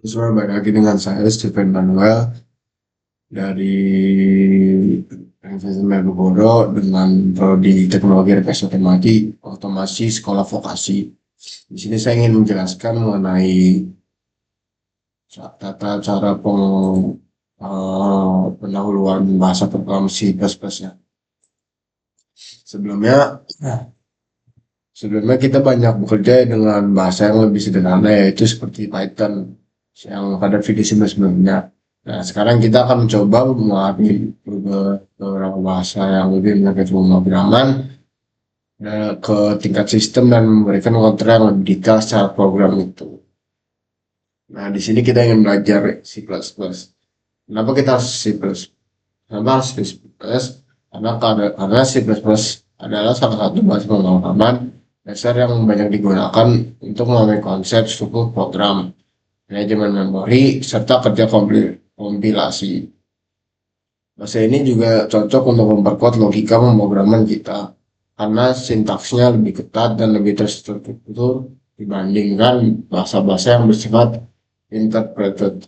Sore balik lagi dengan saya Stephen Manuel dari Universitas Melbourne dengan prodi Teknologi Rekayasa Otomasi Sekolah Vokasi. Di sini saya ingin menjelaskan mengenai tata cara pendahuluan bahasa program C++ ya. Sebelumnya, sebelumnya kita banyak bekerja dengan bahasa yang lebih sederhana yaitu seperti Python yang pada video sebelumnya. Nah, sekarang kita akan mencoba memahami beberapa bahasa yang lebih mengenai pemrograman ke tingkat sistem dan memberikan kontrol yang lebih detail secara program itu. Nah, di sini kita ingin belajar C++. Kenapa kita harus C++? Kenapa harus C++? Karena C++ adalah salah satu bahasa pemrograman dasar yang banyak digunakan untuk memahami konsep struktur program, manajemen memori, serta kerja kompilasi. Bahasa ini juga cocok untuk memperkuat logika pemrograman kita, karena sintaksnya lebih ketat dan lebih terstruktur dibandingkan bahasa-bahasa yang bersifat interpreted.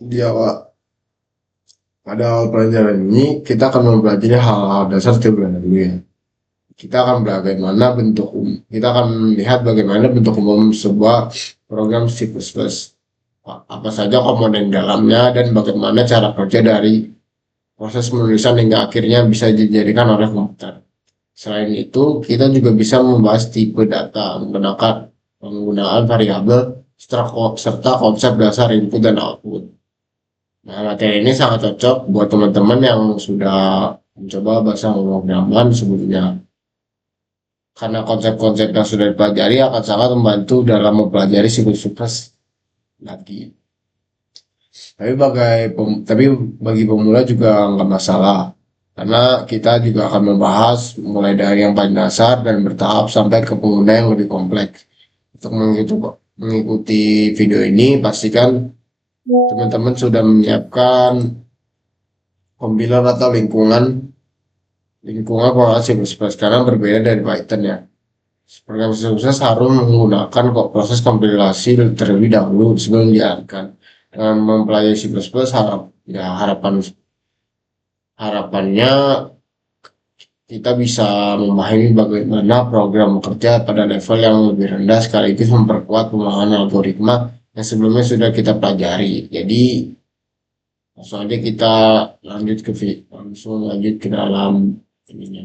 Di awal, pada awal pelajaran ini, kita akan mempelajari hal-hal dasar terlebih dahulu ya. Kita akan melihat bagaimana bentuk umum sebuah program C++. Apa saja komponen dalamnya dan bagaimana cara kerja dari proses penulisan hingga akhirnya bisa dijadikan oleh komputer. Selain itu, kita juga bisa membahas tipe data menggunakan penggunaan variabel serta konsep dasar input dan output. Nah, materi ini sangat cocok buat teman-teman yang sudah mencoba bahasa pemrograman sebelumnya. Karena konsep-konsep yang sudah dipelajari akan sangat membantu dalam mempelajari siklus lagi. Tapi bagi pemula juga nggak masalah, karena kita juga akan membahas mulai dari yang paling dasar dan bertahap sampai ke pengguna yang lebih kompleks. Untuk mengikuti video ini, pastikan teman-teman sudah menyiapkan kompiler atau lingkungan pengolahan C++ karena berbeda dari Python ya. Program sukses harus menggunakan proses kompilasi terlebih dahulu sebelum diarahkan. Dengan mempelajari C++, harapannya kita bisa memahami bagaimana program bekerja pada level yang lebih rendah sekaligus memperkuat pemahaman algoritma yang sebelumnya sudah kita pelajari. Jadi langsung aja kita lanjut ke dalam ininya.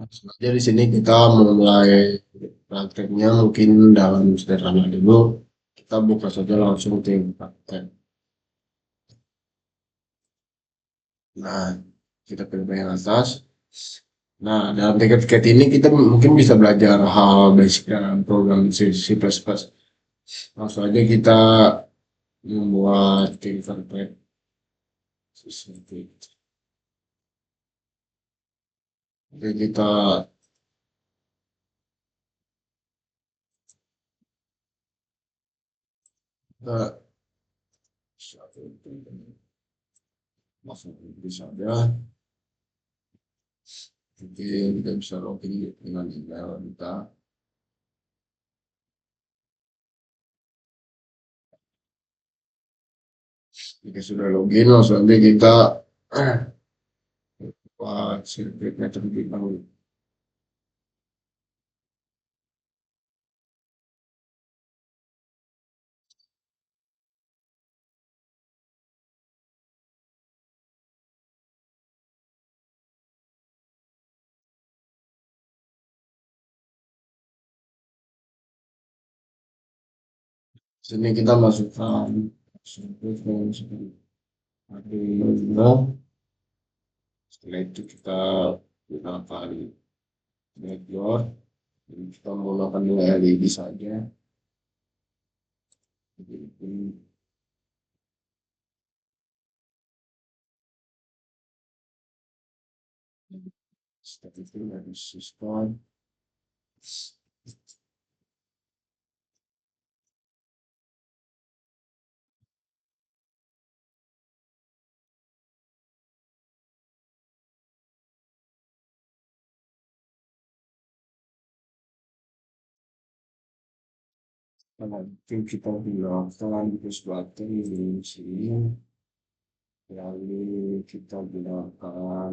Langsung aja di sini kita mulai prakteknya mungkin dalam sederhana dulu. Kita buka saja langsung tim praktek. Nah, kita pilih yang atas. Nah, dalam tiket-tiket ini kita mungkin bisa belajar hal basic dalam program C++. Langsung aja kita membuat tim template seperti itu. Oke, kita langsung bisa saja. Oke, kita bisa login dengan email kita. Jika sudah login, langsung aja kita buat sirkuitnya terlebih dahulu. Sini kita masukkan sirkuit Arduino. Setelah itu kita gunakan backboard. Kita menggunakan dua LED saja. Setelah itu dari sistem. nanti kita gunakan terus button di sini, lalu kita gunakan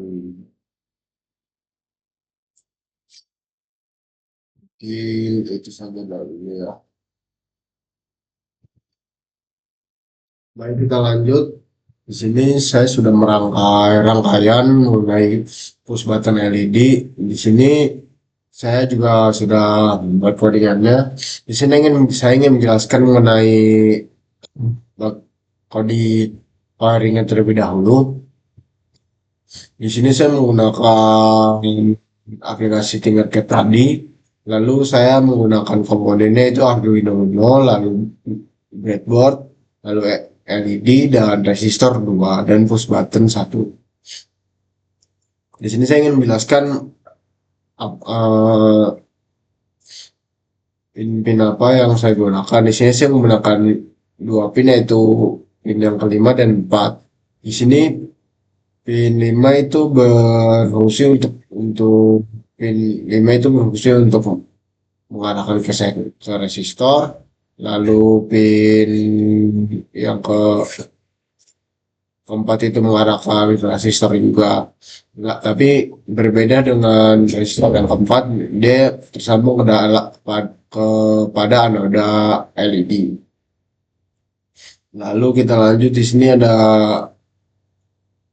itu saja dulu ya. Baik, kita lanjut. Di sini saya sudah merangkai rangkaian mengenai push button LED. Di sini saya juga sudah membuat codingannya. Di sini saya ingin menjelaskan mengenai kode wiringnya terlebih dahulu. Di sini saya menggunakan aplikasi Tinkercad tadi. Lalu saya menggunakan komponennya itu Arduino Uno, lalu breadboard, lalu LED dan resistor 2 dan push button 1. Di sini saya ingin menjelaskan pin-pin apa yang saya gunakan. Di sini saya menggunakan dua pin, yaitu pin yang kelima dan 4. Di sini pin 5 itu berfungsi untuk pin 5 itu berfungsi untuk mengarahkan ke resistor, lalu pin yang keempat itu mengarahkan ke resistor juga. Enggak, tapi berbeda dengan resistor yang keempat, dia tersambung kepada anoda LED. Lalu kita lanjut, di sini ada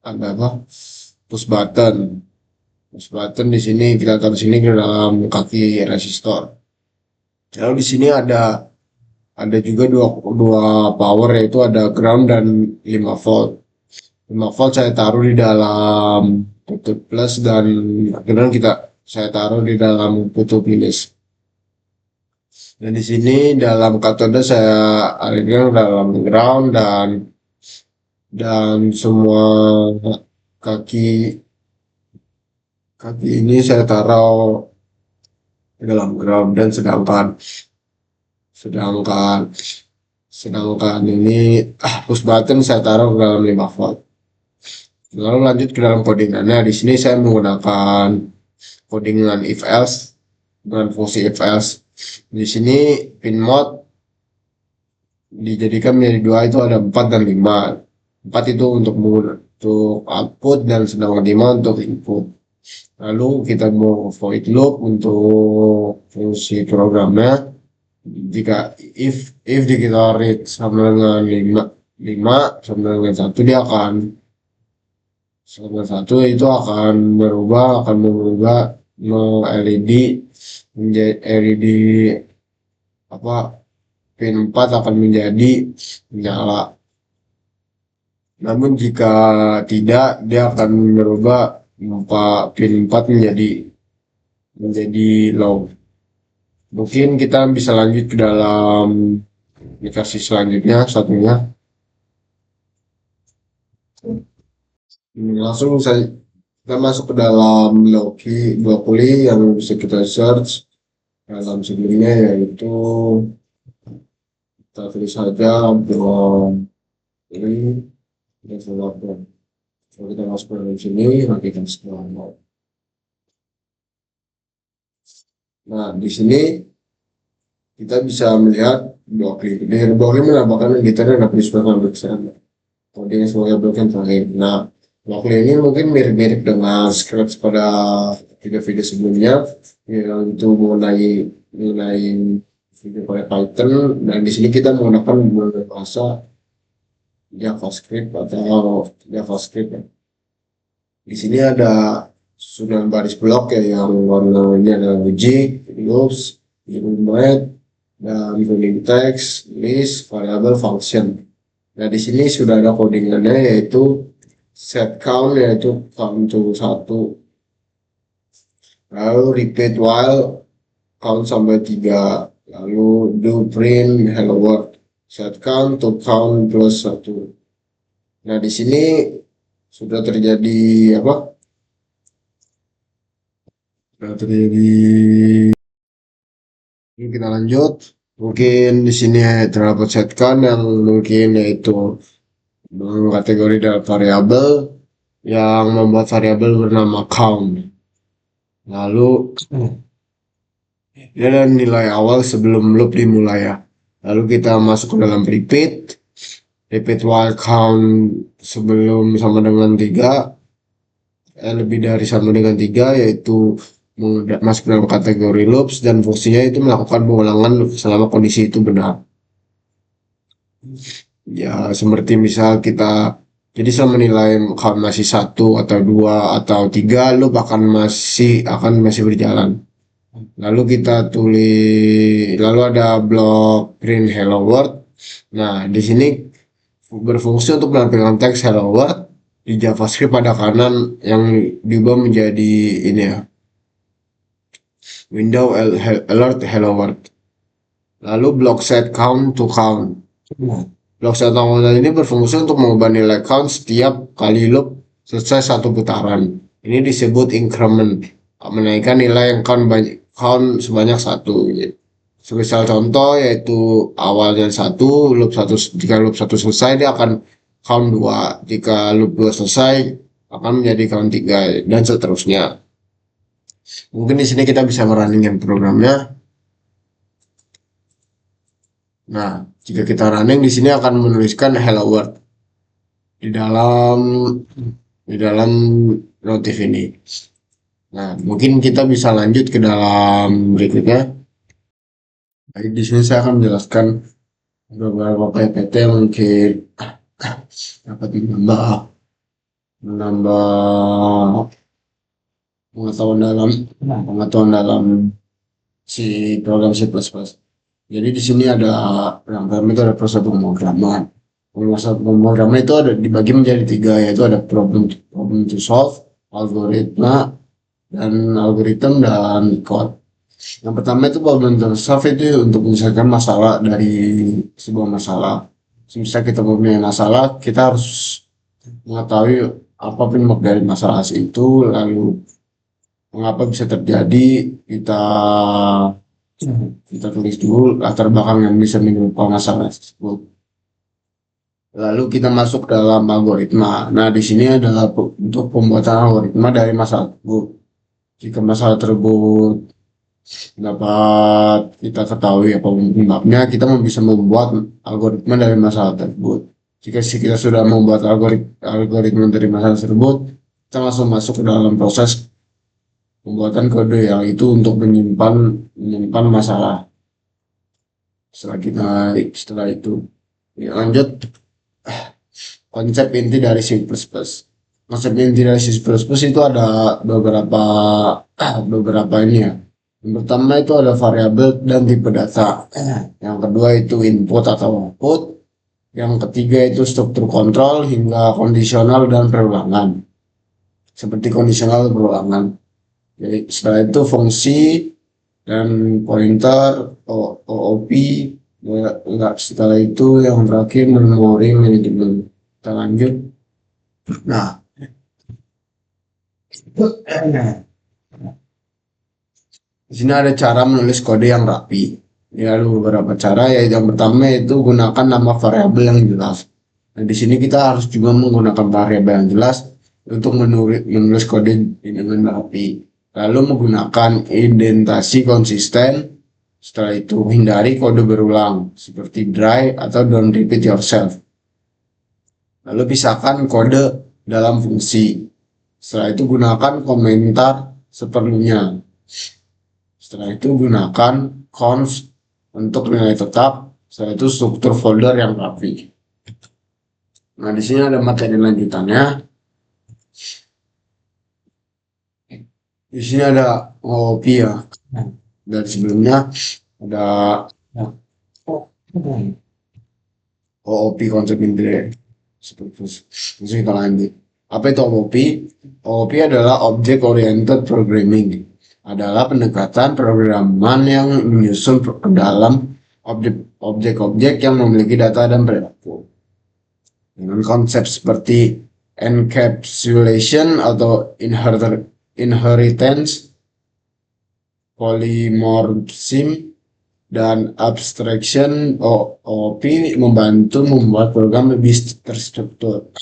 apa? Push button. Push button di sini kita taruh sini ke dalam kaki resistor. Lalu di sini ada juga dua power, yaitu ada ground dan 5 volt. 5 volt saya taruh di dalam kutub plus dan ground saya taruh di dalam kutub minus. Dan di sini dalam katode saya alihkan dalam ground dan semua kaki ini saya taruh di dalam ground, dan sedangkan ini push button saya taruh ke dalam 5 volt. Lalu lanjut ke dalam codingannya. Di sini saya menggunakan codingan if else dengan fungsi if else. Di sini pin mode dijadikan menjadi 2, itu ada 4 dan 5. 4 itu untuk output dan sedangkan 5 untuk input. Lalu kita mau void loop untuk fungsi programnya. Jika if kita read sama dengan 5 sama dengan 1, dia akan sama 1 itu akan mengubah LED menjadi LED pin 4 akan menjadi menyala. Namun jika tidak, dia akan merubah pin 4 menjadi low. Mungkin kita bisa lanjut ke dalam aplikasi selanjutnya satunya. Langsung kita masuk ke dalam Loki Broccoli yang bisa kita search dalam sebelumnya, yaitu kita tulis saja ini developer. Kalau kita masuk ke dalam sini, nanti kita scroll. Nah, di sini kita bisa melihat Broccoli. Dengan Broccoli menambahkan gitar dan aplikasi besar. Kemudian sebagai blok yang terakhir. Nah, Broccoli ini mungkin mirip-mirip dengan script pada video-video sebelumnya, yang itu mengenai video pada Python. Dan di sini kita menggunakan bahasa JavaScript atau JavaScript. Di sini ada sudah baris blok yang warnanya adalah logic, loops, enumerate, dan including text, list, variable, function. Nah, di sini sudah ada codingannya, yaitu set count, yaitu count to 1, lalu repeat while count sampai 3, lalu do print hello world, set count to count plus 1. Nah, di sini sudah terjadi ini kita lanjut. Mungkin di sini terdapat set count yang mungkin yaitu kategori dalam variabel yang membuat variabel bernama count. Lalu dia adalah nilai awal sebelum loop dimulai ya. Lalu kita masuk ke dalam repeat while count sebelum sama dengan 3, lebih dari sama dengan 3, yaitu masuk dalam kategori loops dan fungsinya itu melakukan pengulangan selama kondisi itu benar. Ya, seperti misal kita jadi selama nilai count masih 1 atau 2 atau 3, loop akan masih berjalan. Lalu kita tulis, lalu ada blok print hello world. Nah, di sini berfungsi untuk menampilkan teks hello world di JavaScript pada kanan yang diubah menjadi ini ya, window alert hello world. Lalu blok set count to count. Blok set count ini berfungsi untuk mengubah nilai count setiap kali loop selesai satu putaran. Ini disebut increment, menaikkan nilai yang count sebanyak 1. Semisal contoh yaitu awalnya 1, jika loop 1 selesai dia akan count 2, jika loop 2 selesai akan menjadi count 3 dan seterusnya. Mungkin di sini kita bisa merunningkan programnya. Nah, jika kita running di sini akan menuliskan hello world di dalam notif ini. Nah, mungkin kita bisa lanjut ke dalam berikutnya. Baik, di sini saya akan menjelaskan beberapa PPT yang mungkin dapat menambah pengetahuan dalam si program C++. Jadi di sini ada yang pertama itu ada proses pemrograman. Proses pemrograman itu ada dibagi menjadi 3, yaitu ada problem to solve, algoritma, dan algoritma dan code. Yang pertama itu problem to solve itu untuk menyelesaikan masalah dari sebuah masalah. Misal kita mempunyai masalah, kita harus mengetahui apa penyebab dari masalah itu, lalu mengapa bisa terjadi, kita tulis dulu latar belakang yang bisa menyebabkan masalah tersebut. Lalu kita masuk dalam algoritma. Nah, di sini adalah untuk pembuatan algoritma dari masalah tersebut. Jika masalah tersebut dapat kita ketahui apa penyebabnya, kita bisa membuat algoritma dari masalah tersebut. Jika kita sudah membuat algoritma dari masalah tersebut, kita langsung masuk ke dalam proses pembuatan kode, yaitu untuk menyimpan masalah. Setelah itu lanjut konsep inti dari C++. Konsep inti dari C++ itu ada beberapa ini ya. Yang pertama itu ada variabel dan tipe data. Yang kedua itu input atau output. Yang ketiga itu struktur kontrol hingga kondisional dan perulangan. Seperti kondisional dan perulangan. Jadi setelah itu fungsi dan pointer, OOP, setelah itu yang terakhir memori manajemen. Kita lanjut. Nah, di sini ada cara menulis kode yang rapi. Ya, ada beberapa cara, yaitu yang pertama itu gunakan nama variabel yang jelas. Nah, di sini kita harus juga menggunakan variabel yang jelas untuk menulis kode dengan rapi. Lalu menggunakan indentasi konsisten. Setelah itu hindari kode berulang seperti dry atau don't repeat yourself. Lalu pisahkan kode dalam fungsi. Setelah itu gunakan komentar seperlunya. Setelah itu gunakan const untuk nilai tetap. Setelah itu struktur folder yang rapi. Nah, di sini ada materi lanjutannya. Di sini ada OOP ya. Dan sebelumnya ada OOP konsep inti. Terus kita lanjut. Apa itu OOP? OOP adalah Object Oriented Programming. Adalah pendekatan programan yang menyusun ke dalam objek-objek yang memiliki data dan perilaku. Dengan konsep seperti encapsulation atau inheritance, polymorphism, dan abstraction. OOP membantu membuat program lebih terstruktur,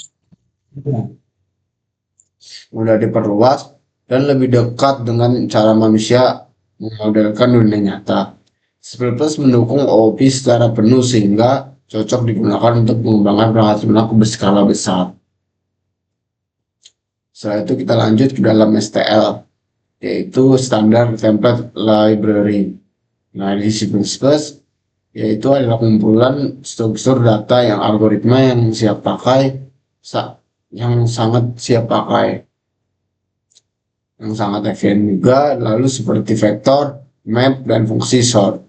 mudah diperluas, dan lebih dekat dengan cara manusia memodelkan dunia nyata. C++ mendukung OOP secara penuh sehingga cocok digunakan untuk mengembangkan perangkat lunak berskala besar. Setelah itu kita lanjut ke dalam STL, yaitu Standard Template Library. Nah, di C++ yaitu adalah kumpulan struktur data yang algoritma yang siap pakai, yang sangat siap pakai, yang sangat efisien juga, lalu seperti vektor, map, dan fungsi sort.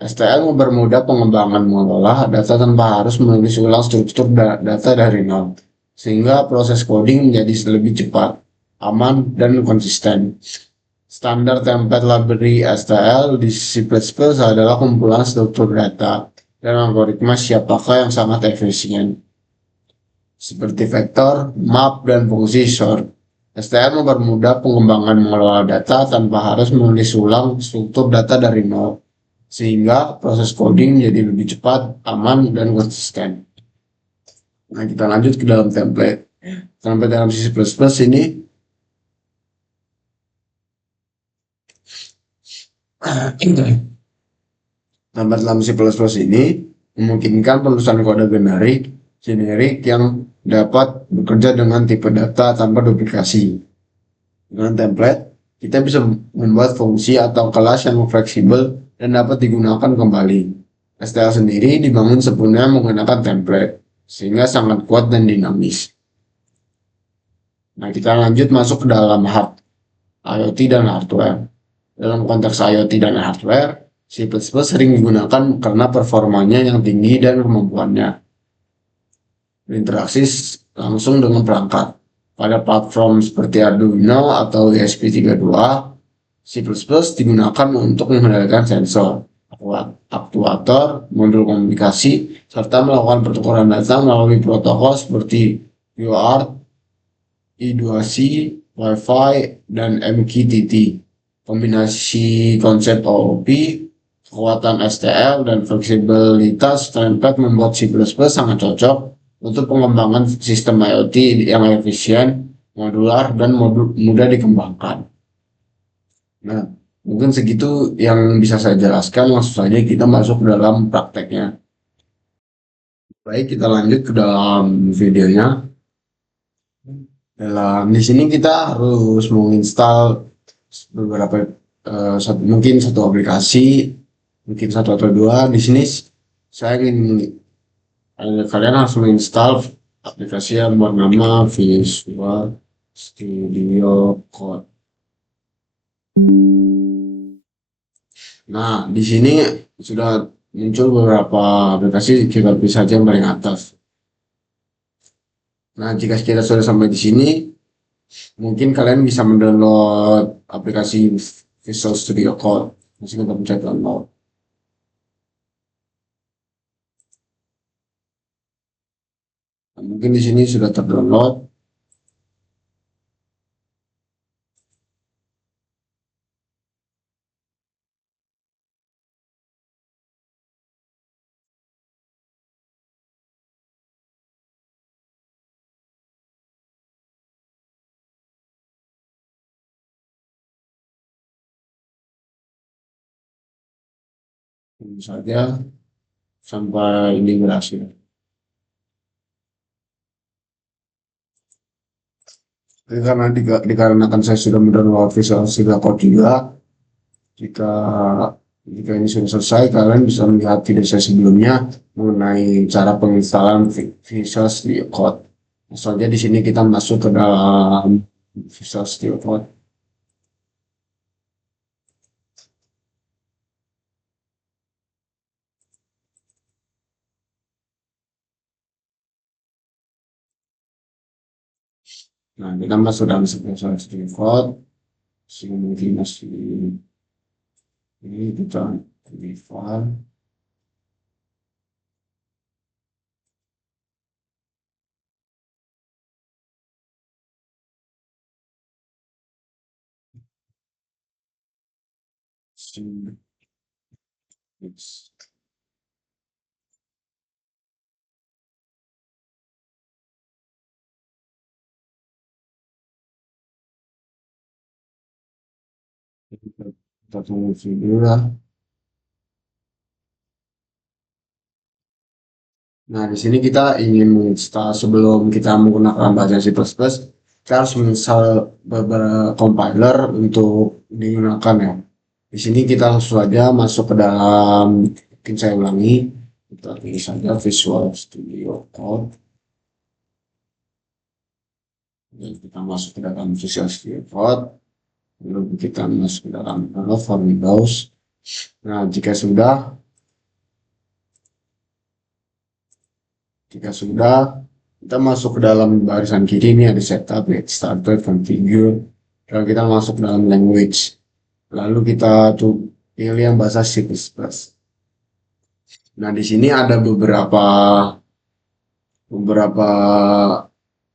STL mempermudah pengembangan mengolah data tanpa harus menulis ulang struktur data dari nol, sehingga proses coding menjadi lebih cepat, aman, dan konsisten. Standar template library STL di C++ adalah kumpulan struktur data dan algoritma siap pakai yang sangat efisien, seperti vektor, map, dan fungsi sort. STL mempermudah pengembangan mengelola data tanpa harus menulis ulang struktur data dari nol, sehingga proses coding menjadi lebih cepat, aman, dan konsisten. Nah, kita lanjut ke dalam template. Template dalam C++ ini template dalam C++ ini memungkinkan penulisan kode generik yang dapat bekerja dengan tipe data tanpa duplikasi. Dengan template, kita bisa membuat fungsi atau kelas yang fleksibel dan dapat digunakan kembali. STL sendiri dibangun sepenuhnya menggunakan template, sehingga sangat kuat dan dinamis. Nah, kita lanjut masuk ke dalam hard IoT dan hardware. Dalam konteks IoT dan hardware, C++ sering digunakan karena performanya yang tinggi dan kemampuannya berinteraksi langsung dengan perangkat. Pada platform seperti Arduino atau ESP32, C++ digunakan untuk mengendalikan sensor, aktuator, modul komunikasi, serta melakukan pertukaran data melalui protokol seperti UART, I2C, Wi-Fi, dan MQTT. Kombinasi konsep OOP, kekuatan STL, dan fleksibilitas template membuat C++ sangat cocok untuk pengembangan sistem IoT yang efisien, modular, dan mudah dikembangkan. Nah, mungkin segitu yang bisa saya jelaskan. Langsung saja kita masuk ke dalam prakteknya. Baik, kita lanjut ke dalam videonya. Di sini kita harus menginstal beberapa mungkin satu aplikasi, mungkin satu atau dua. Di sini saya ingin kalian harus menginstal aplikasi yang bernama Visual Studio Code. Nah, di sini sudah muncul beberapa aplikasi, kita pilih saja yang paling atas. Nah, jika kita sudah sampai di sini, mungkin kalian bisa mendownload aplikasi Visual Studio Code. Masih kita pencet download. Nah, mungkin di sini sudah terdownload. Tentu saja sampai ini berhasil. Jadi karena dikarenakan saya sudah mendownload Visual Studio Code juga, jika jika ini sudah selesai, kalian bisa melihat video saya sebelumnya mengenai cara penginstalan Visual Studio Code. Soalnya di sini kita masuk ke dalam Visual Studio Code. Nah, kita masuk dalam Visual Studio Code. Sini mungkin masih ini kita di file. Sini, kita tunggu video lah. Nah, di sini kita ingin menginstal sebelum kita menggunakan bahasa C++, kita harus menginstal beberapa compiler untuk digunakan ya. Di sini kita langsung saja masuk ke dalam, mungkin saya ulangi, kita pilih saja Visual Studio Code, dan kita masuk ke dalam Visual Studio Code, lalu kita masuk ke dalam for Windows. Nah, jika sudah, kita masuk ke dalam barisan kiri ini ada setup, get started, configure. Lalu kita masuk ke dalam language. Lalu kita tuh pilih yang bahasa C++. Nah, di sini ada beberapa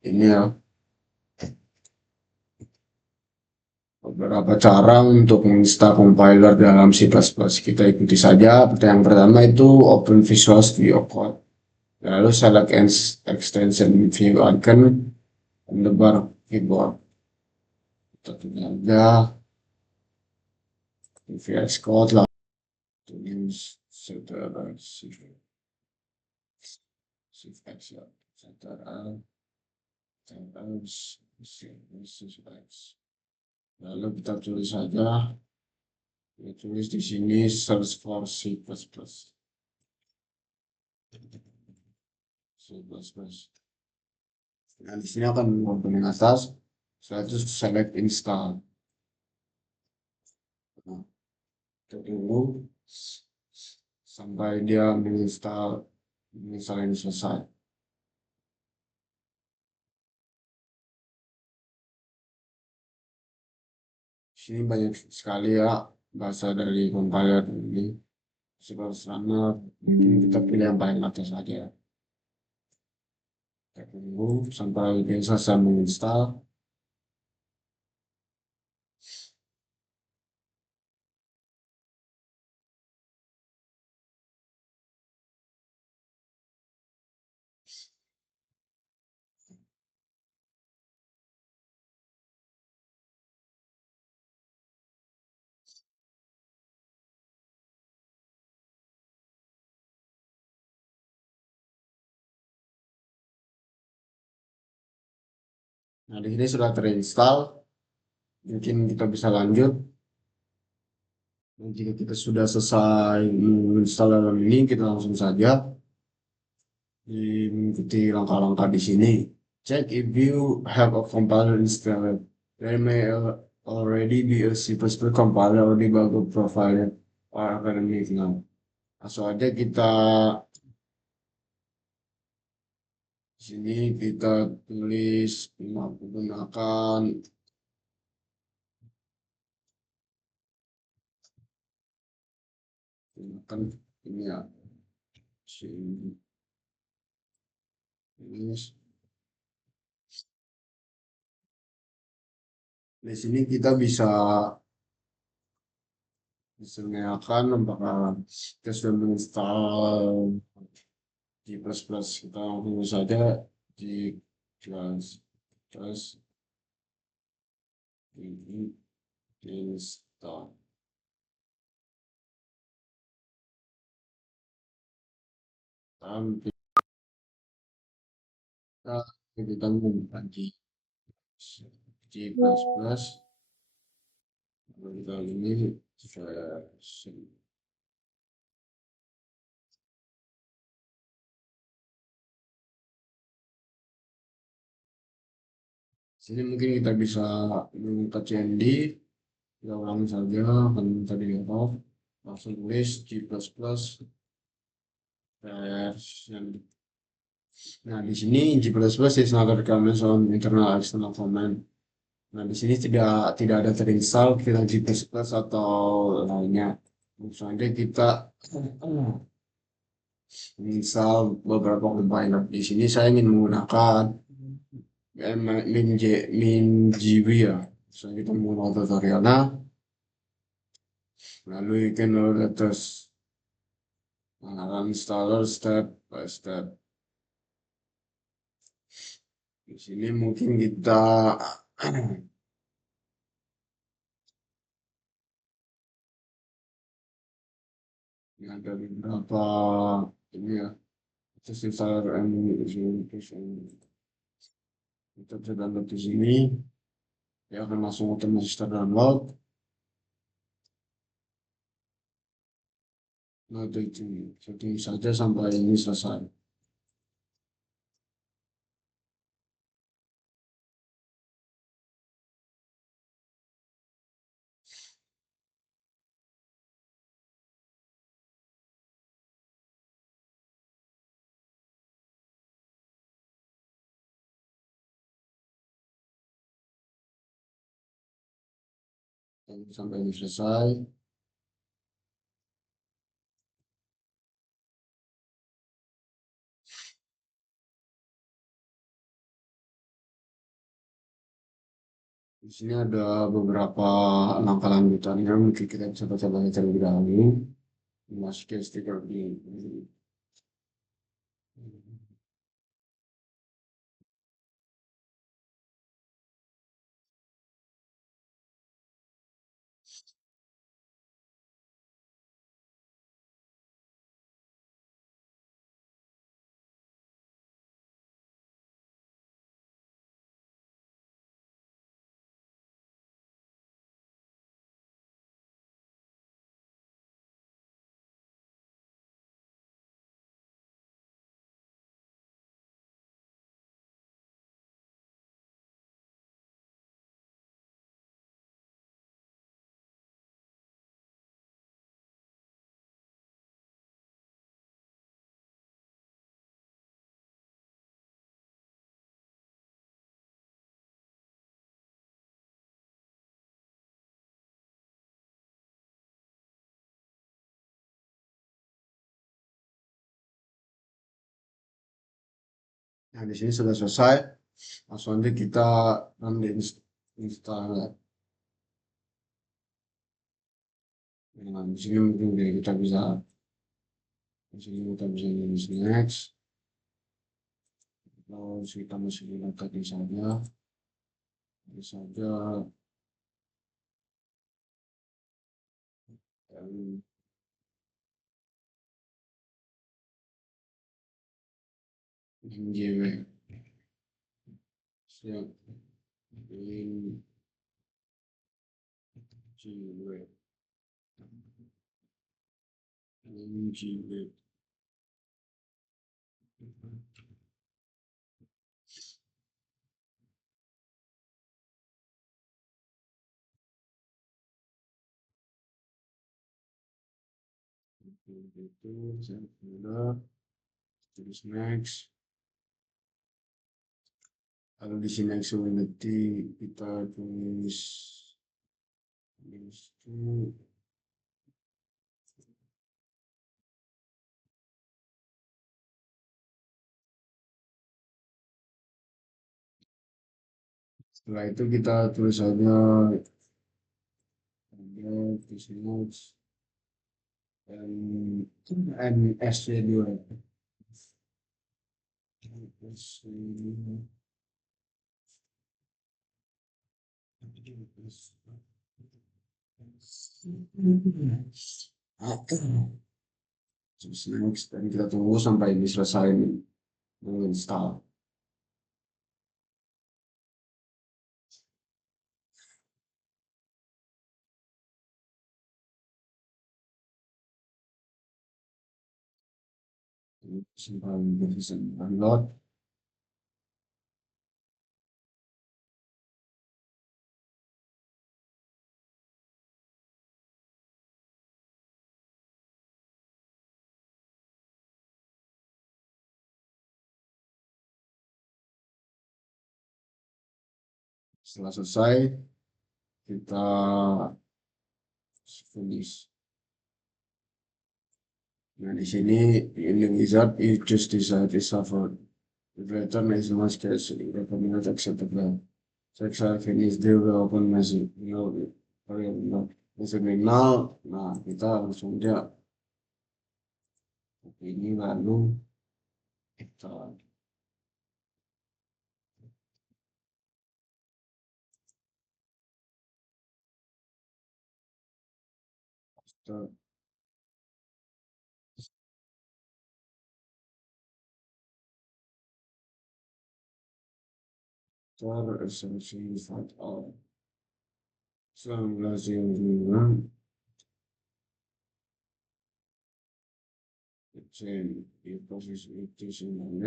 ini ya, beberapa cara untuk menginstal compiler dalam C++. Kita ikuti saja. Yang pertama itu open Visual Studio Code. Lalu select extension view icon on the bar keyboard. Kita tinggal aja VS Code lah to use saudara shift X ya, saudara shift X. Lalu kita tulis saja, kita tulis di sini search for C++. Nah, di sini akan paling atas. Setelah itu select install. Nah, kita tunggu sampai dia menginstal ini selesai. Di sini banyak sekali ya bahasa dari compiler ini. Sebagai runner, mungkin kita pilih yang paling atas saja. Kita tunggu sampai dia selesai menginstal. Nah, di sini sudah terinstall. Mungkin kita bisa lanjut. Dan jika kita sudah selesai menginstal dalam ini, kita langsung saja mengikuti langkah-langkah di sini. Check if you have a compiler installed. There may already be a C++ compiler or debugger profile or academic now. Langsung aja kita di sini kita tulis menggunakan ini ya, sini ini. Di sini kita bisa menanyakan apakah kita sudah menginstal G++. Kita langsung saja G++ ini install. Kita menggunakan G++. Kita ini versi. Sini mungkin kita bisa menggunakan CMD. Kita ulangi saja kan tadi off. Langsung tulis G++ version. Nah, di sini G++ is not recommended on internal external command. Nah, di sini tidak ada terinstall kita G++ atau lainnya. Misalnya kita install beberapa compiler. Di sini saya ingin menggunakan MinGW ya. So, kita menggunakan tutorialnya. Lalu you can load the test. Run installer step by step. Di sini mungkin kita ada beberapa ini ya, Terus installer kita bisa download di sini, dia akan langsung otomatis terdownload. Nah, itu setting saja sampai ini selesai. Tunggu sampai ini selesai. Di sini ada beberapa langkah lanjutannya, mungkin kita bisa baca-baca terlebih dahulu. Masukin stiker di Nah, di sini sudah selesai. Langsung aja kita run di install. Nah, di sini mungkin di sini kita bisa nulis next. Terus kita masukin tadi saja, ini saja, dan GW. Siap. Ini GW. Ini GW. Itu saya sudah tulis next. Kalau di sini accessibility kita tulis itu. Setelah itu kita tulis saja tulis notes dan NSC2. Terus next, dan kita tunggu sampai ini selesai menginstal. Sampai bisa download. Setelah selesai, kita finish. Nah, di sini in the wizard, it just decide is suffered. The return is not scarcely recommended acceptable. Checks are finished, they will open message. Message now, nah kita langsung aja ini lalu kita start Terasosified of 1905 kecil di posisi itu 19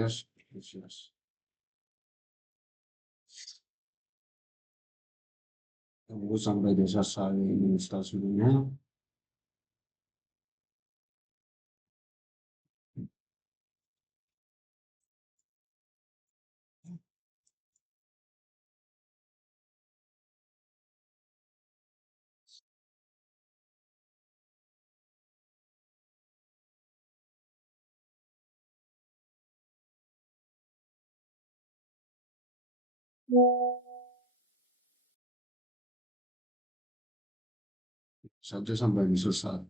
tunggu sampai desa saya ini stasiunnya saja sampai selesai.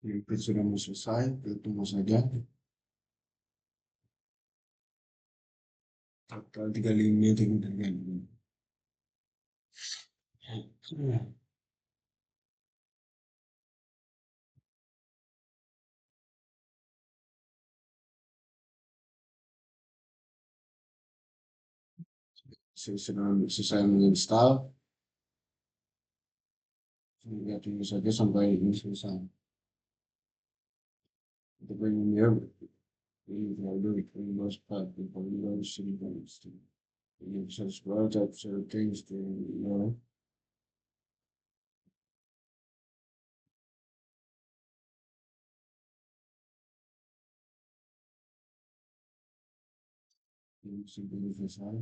Itu sudah mau selesai, kita tunggu saja. Tanggal 35 dengan sudah selesai menginstal, kita tunggu saja sampai ini selesai. Kita pengen ya, ini folder, ini most part, ini folder, ini bisa sebuah type settings, you ini sudah selesai.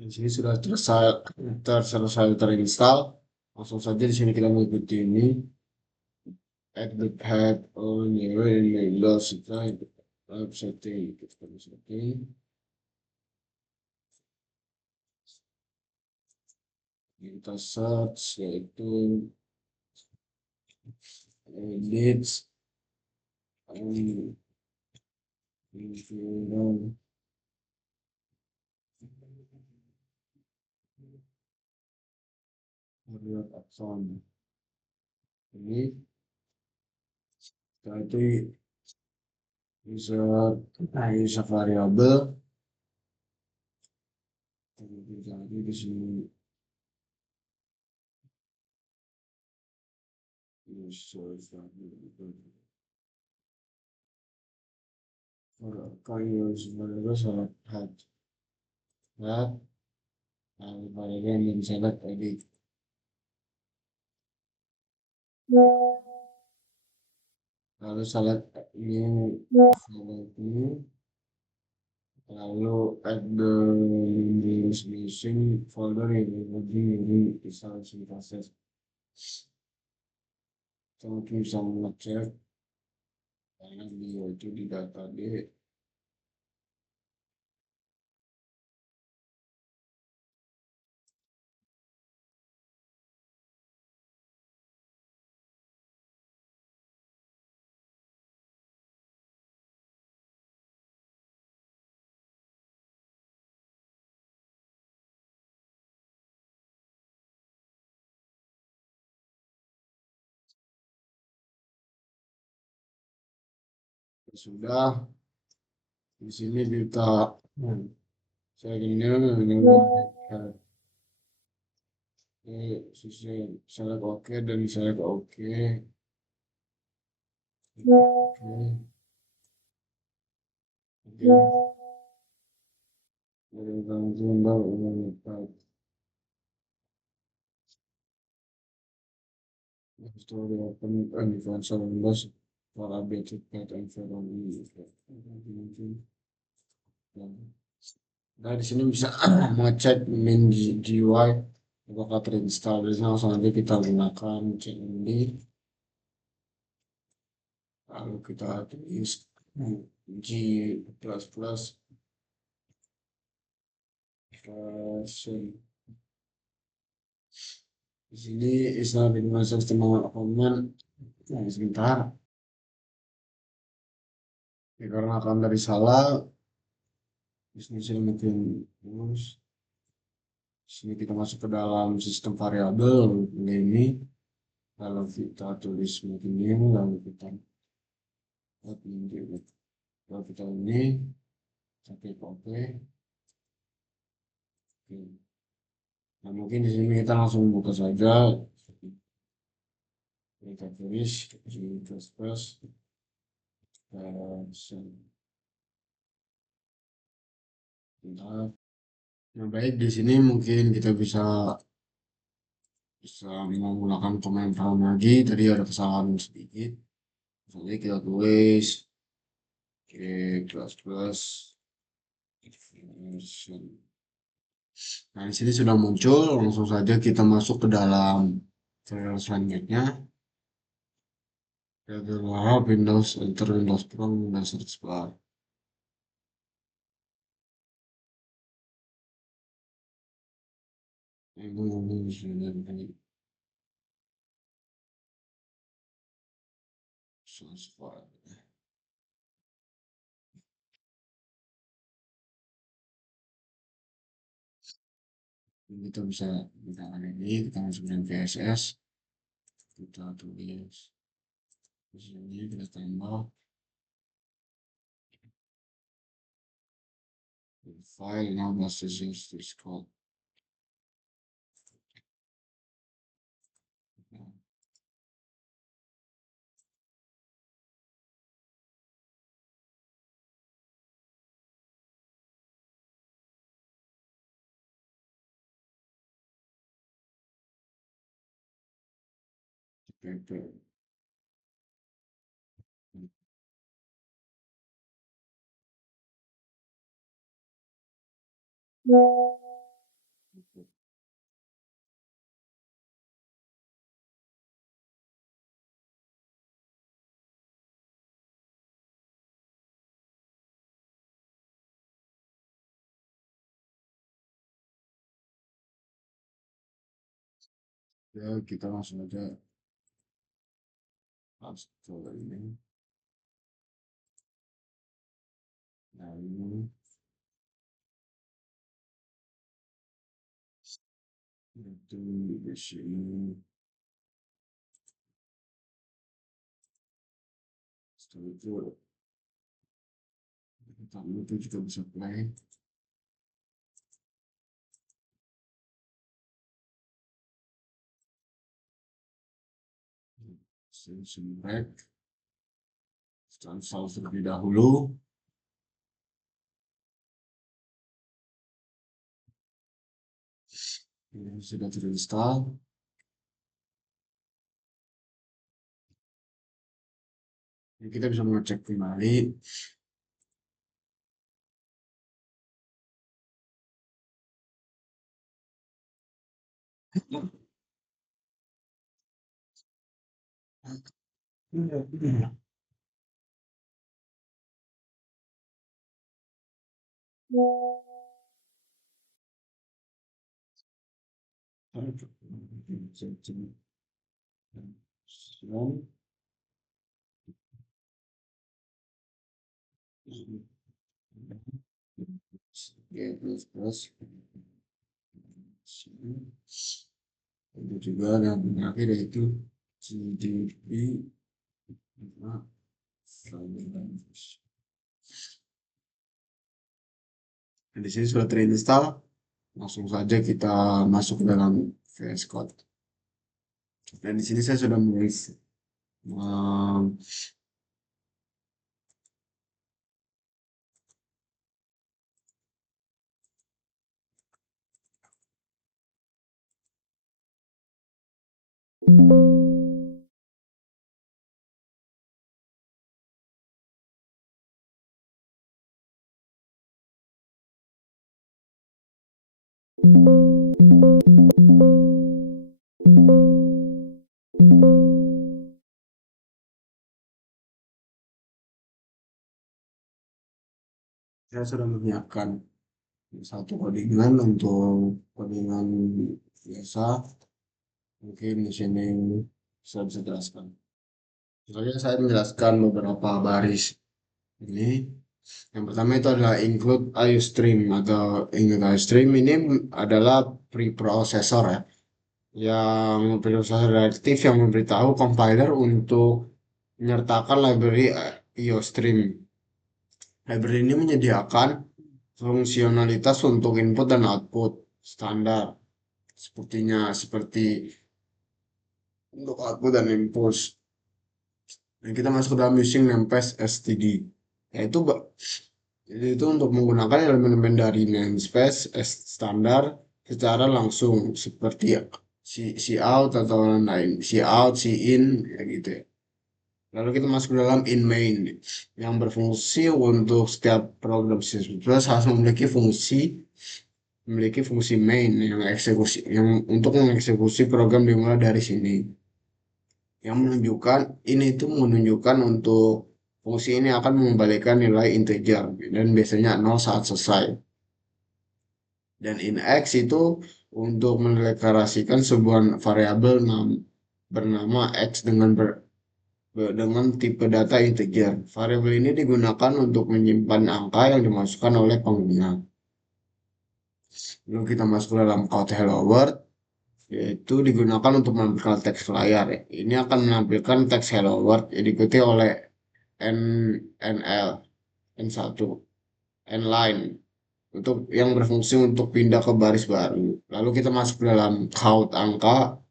Di sini sudah selesai terinstall. Langsung saja di sini kita mengikuti ini. Add the pad on your email setting. Setting. Kita search yaitu edit and info akson ini setelah itu bisa variabel jadi di sini kayu sebenarnya sangat hard variabel yang sangat edit lalu select new folder, lalu add the missing folder ini installation process. Kamu bisa mengecek karena dia itu di data D. Sudah di sini kita saya ini select oke dan select oke. Oke, oke. Dari sebentar ini story open and console windows for updated pet environment. Nah, di sini bisa mengecek min GUI apakah terinstall. Jadi langsung aja kita gunakan cmd, lalu kita tulis g plus plus version. Di sini istilah dengan sistem command. Nah, sebentar. Ya, karena akan dari salah, di sini saya mungkin terus. Di sini kita masuk ke dalam sistem variabel ini, lalu kita tulis mungkin ini, lalu kita lalu kita ini sampai oke. Nah, mungkin di sini kita langsung buka saja. Kita tulis G++. Bentar. Nah, baik, di sini mungkin kita bisa menggunakan komen lagi. Tadi ada kesalahan sedikit. Misalnya kita tulis G++ definition. Nah, di sini sudah muncul. Langsung saja kita masuk ke dalam file selanjutnya. Kita adalah Windows, enter Windows Pro dan search bar. Ini sudah search bar. Kita bisa gunakan ini, kita masuk dengan VSS, kita tulis di sini, kita tambah file now must use this code. PP. Ya, kita langsung aja masuk ke ini. Nah, ini itu di sini. Setelah itu itu juga bisa play. Session back. Kita install terlebih dahulu. Ini sudah terinstall. Jadi kita bisa mengecek kembali. Itu juga dan terakhir yaitu GDP. Nah, di sini sudah terinstall, langsung saja kita masuk ke dalam VS Code. Dan di sini saya sudah menulis, saya sudah menyiapkan satu codingan untuk codingan biasa. Mungkin di sini saya bisa jelaskan. Misalnya saya menjelaskan beberapa baris ini. Yang pertama itu adalah include IOStream atau include IOStream ini adalah preprocessor ya, yang preprocessor reaktif yang memberitahu compiler untuk menyertakan library IOStream. Library ini menyediakan fungsionalitas untuk input dan output standar, seperti untuk output dan input. Dan kita masuk ke dalam using namespace std, yaitu itu untuk menggunakan elemen-elemen dari namespace standar secara langsung seperti cout atau lain cout, in, ya gitu ya. Lalu kita masuk ke dalam in main yang berfungsi untuk setiap program C++ harus memiliki fungsi main yang untuk mengeksekusi program dimulai dari sini. Yang menunjukkan ini itu menunjukkan untuk fungsi ini akan mengembalikan nilai integer dan biasanya 0 saat selesai. Dan in x itu untuk mendeklarasikan sebuah variabel bernama x dengan tipe data integer. Variabel ini digunakan untuk menyimpan angka yang dimasukkan oleh pengguna. Lalu kita masuk ke dalam code hello world, yaitu digunakan untuk menampilkan teks layar ya. Ini akan menampilkan teks hello world yang diikuti oleh NL, N1, N-line untuk yang berfungsi untuk pindah ke baris baru. Lalu kita masuk ke dalam count angka,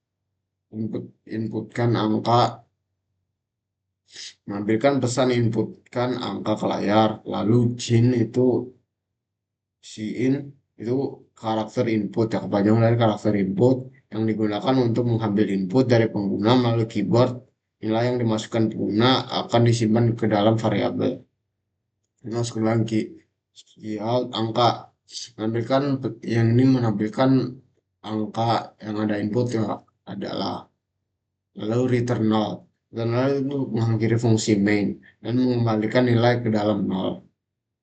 inputkan angka, menampilkan pesan inputkan angka ke layar. Lalu itu in itu karakter input ya, kepanjangan dari karakter input yang digunakan untuk mengambil input dari pengguna melalui keyboard. Nilai yang dimasukkan pengguna akan disimpan ke dalam variabel. Masuk ke dalam out angka, menampilkan yang ini menampilkan angka yang ada input ya adalah, lalu return 0 dan lalu itu mengakhiri fungsi main dan mengembalikan nilai ke dalam 0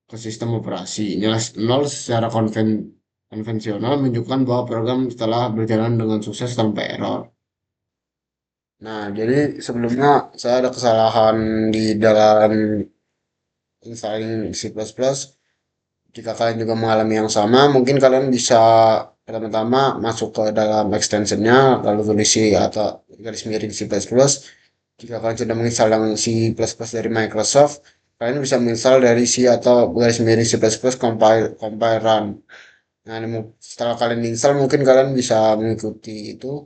ke sistem operasi. Nilai 0 secara konvensional menunjukkan bahwa program telah berjalan dengan sukses tanpa error. Nah, jadi sebelumnya saya ada kesalahan di dalam installing C++. Jika kalian juga mengalami yang sama, mungkin kalian bisa pertama-tama masuk ke dalam extensionnya, lalu tulis C atau garis miring C++. Jika kalian sudah menginstal yang C++ dari Microsoft, kalian bisa menginstal dari C atau garis miring C++ compile run. Nah, setelah kalian install, mungkin kalian bisa mengikuti itu.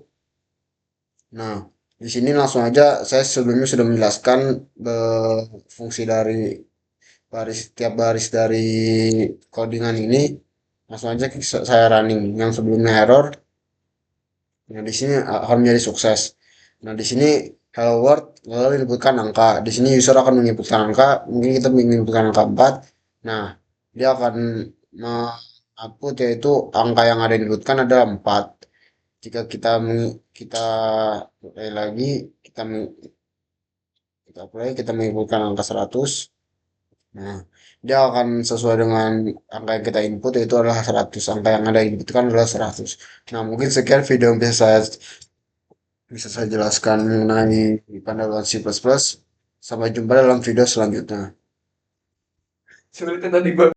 Nah, di sini langsung aja saya sebelumnya sudah menjelaskan fungsi dari tiap baris dari codingan ini. Langsung aja saya running yang sebelumnya error. Nah, di sini akan menjadi sukses. Nah, di sini hello world, lalu inputkan angka. Di sini user akan menginputkan angka, mungkin kita menginputkan angka 4. Nah, dia akan output yaitu angka yang ada inputkan ada 4. Jika kita play lagi, kita menginputkan angka 100. Nah, dia akan sesuai dengan angka yang kita input yaitu adalah 100. Angka yang ada inputkan adalah 100. Nah, mungkin sekian video yang bisa saya jelaskan mengenai pandawan C++. Sampai jumpa dalam video selanjutnya. Sulit tadi, Bang.